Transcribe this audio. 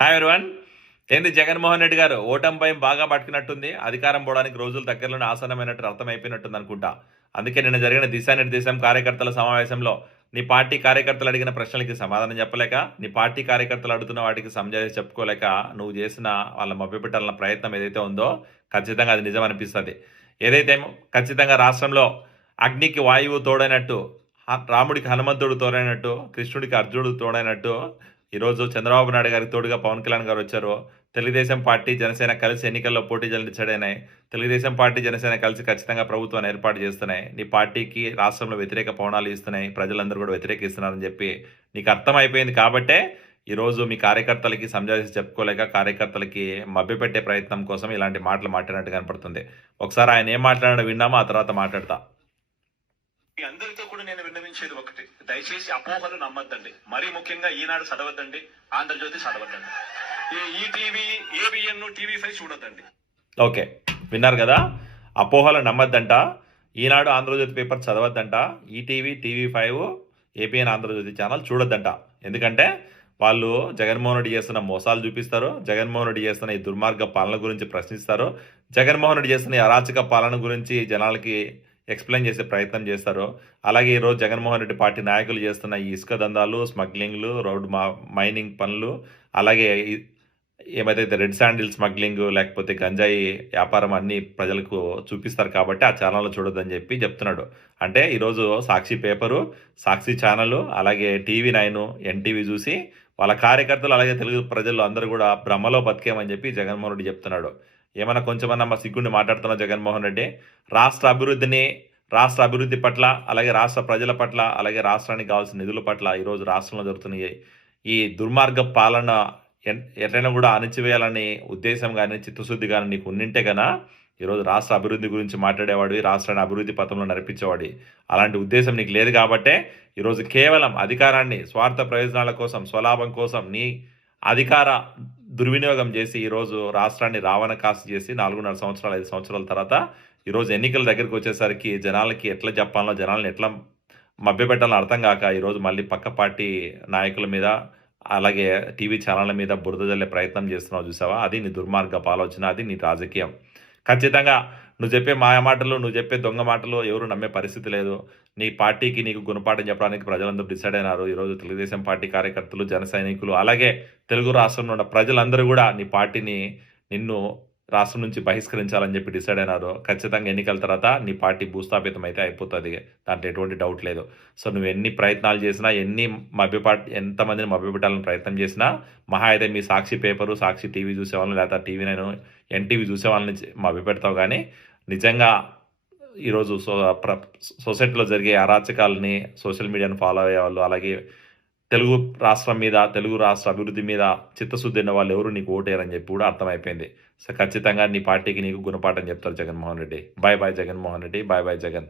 Hi everyone. ఏంది జగన్మోహన్ రెడ్డి గారు ఓటమిపై బాగా పట్టుకున్నట్టుంది. అధికారం పోవడానికి రోజులు దగ్గరలోనే ఆసన్నమైనట్టు అర్థమైపోయినట్టుంది అనుకుంటా. అందుకే నిన్న జరిగిన దిశానిర్దేశం కార్యకర్తల సమావేశంలో నీ పార్టీ కార్యకర్తలు అడిగిన ప్రశ్నలకి సమాధానం చెప్పలేక, నీ పార్టీ కార్యకర్తలు అడుగుతున్న వాటికి సంజాయిషి చెప్పుకోలేక నువ్వు చేసిన వాళ్ళ మభ్యపెట్టాలన్న ప్రయత్నం ఏదైతే ఉందో ఖచ్చితంగా అది నిజం అనిపిస్తుంది. ఏదైతే ఖచ్చితంగా రాష్ట్రంలో అగ్నికి వాయువు తోడైనట్టు, రాముడికి హనుమంతుడు తోడైనట్టు, కృష్ణుడికి అర్జునుడు తోడైనట్టు ఈరోజు చంద్రబాబు నాయుడు గారికి తోడుగా పవన్ కళ్యాణ్ గారు వచ్చారు. తెలుగుదేశం పార్టీ జనసేన కలిసి ఎన్నికల్లో పోటీ డిసైడ్. తెలుగుదేశం పార్టీ జనసేన కలిసి ఖచ్చితంగా ప్రభుత్వాన్ని ఏర్పాటు చేస్తున్నాయి. నీ పార్టీకి రాష్ట్రంలో వ్యతిరేక పవనాలు ఇస్తున్నాయి, ప్రజలందరూ కూడా వ్యతిరేకిస్తున్నారని చెప్పి నీకు అర్థమైపోయింది. కాబట్టే ఈరోజు మీ కార్యకర్తలకి సంజాయిషి చెప్పుకోలేక కార్యకర్తలకి మభ్యపెట్టే ప్రయత్నం కోసం ఇలాంటి మాటలు మాట్లాడినట్టు కనపడుతుంది. ఒకసారి ఆయన ఏం మాట్లాడాడో విన్నామో ఆ తర్వాత మాట్లాడతా. అందరితో కూడా నేను విన్నవించేది ఒకటి, దయచేసి అపోహలు నమ్మద్దండి. మరీ ముఖ్యంగా ఈనాడు చదవద్దండి, ఆంధ్రజ్యోతి చదవద్దండి, ఈ ఈటీవీ, ఏబిఎన్, టీవీ5 చూడొద్దండి. ఓకే, విన్నారు కదా. అపోహలు నమ్మద్దంట, ఈనాడు ఆంధ్రజ్యోతి పేపర్ చదవద్దంట, ETV, TV five, ABN Andhra Jyothi channel చూడొద్దంట. ఎందుకంటే వాళ్ళు జగన్మోహన్ రెడ్డి చేస్తున్న మోసాలు చూపిస్తారు, జగన్మోహన్ రెడ్డి చేస్తున్న ఈ దుర్మార్గ పాలన గురించి ప్రశ్నిస్తారు, జగన్మోహన్ రెడ్డి చేస్తున్న ఈ అరాచక పాలన గురించి జనాలకి ఎక్స్ప్లెయిన్ చేసే ప్రయత్నం చేస్తారు. అలాగే ఈరోజు జగన్మోహన్ రెడ్డి పార్టీ నాయకులు చేస్తున్న ఈ ఇసుక దందాలు, స్మగ్లింగ్లు, రోడ్ మైనింగ్ పనులు, అలాగే ఏమైతే రెడ్ శాండిల్ స్మగ్లింగ్ లేకపోతే గంజాయి వ్యాపారం అన్ని ప్రజలకు చూపిస్తారు. కాబట్టి ఆ ఛానల్లో చూడొద్దని చెప్పి చెప్తున్నాడు. అంటే ఈరోజు సాక్షి పేపరు, సాక్షి ఛానల్, అలాగే టీవీ9, ఎన్టీవీ చూసి వాళ్ళ కార్యకర్తలు అలాగే తెలుగు ప్రజలు అందరూ కూడా భ్రమలో బతికేమని చెప్పి జగన్మోహన్ రెడ్డి చెప్తున్నాడు. ఏమైనా కొంచెమన్నా మా సిగ్గుండి మాట్లాడుతున్నా జగన్మోహన్ రెడ్డి? రాష్ట్ర అభివృద్ధి పట్ల, అలాగే రాష్ట్ర ప్రజల పట్ల, అలాగే రాష్ట్రానికి కావాల్సిన నిధుల పట్ల ఈరోజు రాష్ట్రంలో జరుగుతున్న ఈ దుర్మార్గ పాలన ఎట్లయినా కూడా అణిచివేయాలని ఉద్దేశం కానీ చిత్తశుద్ధి కానీ నీకు ఉన్నింటే కన్నా ఈరోజు రాష్ట్ర అభివృద్ధి గురించి మాట్లాడేవాడివి, రాష్ట్రాన్ని అభివృద్ధి పథంలో నడిపించేవాడి. అలాంటి ఉద్దేశం నీకు లేదు కాబట్టే ఈరోజు కేవలం అధికారాన్ని స్వార్థ ప్రయోజనాల కోసం, స్వలాభం కోసం నీ అధికార దుర్వినియోగం చేసి ఈరోజు రాష్ట్రాన్ని రావణ కాస్త చేసి 4.5 సంవత్సరాలు 5 సంవత్సరాల తర్వాత ఈరోజు ఎన్నికల దగ్గరికి వచ్చేసరికి జనాలకి ఎట్లా చెప్పాలో, జనాలను ఎట్లా మభ్యపెట్టాలో అర్థం కాక ఈరోజు మళ్ళీ పక్క పార్టీ నాయకుల మీద, అలాగే టీవీ ఛానళ్ళ మీద బురద జల్లే ప్రయత్నం చేస్తున్నావు చూసావా? అది నీ దుర్మార్గపు ఆలోచన, అది నీ రాజకీయం. ఖచ్చితంగా నువ్వు చెప్పే మాయ మాటలు, నువ్వు చెప్పే దొంగ మాటలు ఎవరు నమ్మే పరిస్థితి లేదు. నీ పార్టీకి నీకు గుణపాఠం చెప్పడానికి ప్రజలందరూ డిసైడ్ అయినారు. ఈరోజు తెలుగుదేశం పార్టీ కార్యకర్తలు, జన సైనికులు, అలాగే తెలుగు రాష్ట్రంలో ఉన్న ప్రజలందరూ కూడా నీ పార్టీని, నిన్ను రాష్ట్రం నుంచి బహిష్కరించాలని చెప్పి డిసైడ్ అయినారు. ఖచ్చితంగా ఎన్నికల తర్వాత నీ పార్టీ భూస్థాపితం అయితే అయిపోతుంది, దాంట్లో ఎటువంటి డౌట్ లేదు. సో నువ్వు ఎన్ని ప్రయత్నాలు చేసినా, ఎంతమందిని మభ్యపెట్టాలని ప్రయత్నం చేసినా, మహా అయితే మీ సాక్షి పేపరు, సాక్షి టీవీ చూసేవాళ్ళని, లేదా టీవీ9, ఎన్టీవీ చూసేవాళ్ళని మభ్యపెడతావు. కానీ నిజంగా ఈరోజు సొసైటీలో జరిగే అరాచకాలని, సోషల్ మీడియాను ఫాలో అయ్యే వాళ్ళు, అలాగే తెలుగు రాష్ట్రం మీద, తెలుగు రాష్ట్ర అభివృద్ధి మీద చిత్తశుద్ధి ఉన్న వాళ్ళు ఎవరు నీకు ఓటేయరని చెప్పి కూడా అర్థమైపోయింది. సో ఖచ్చితంగా నీ పార్టీకి నీకు గుణపాఠం చెప్తారు Jaganmohan Reddy. Bye bye Jaganmohan Reddy, bye bye Jagan.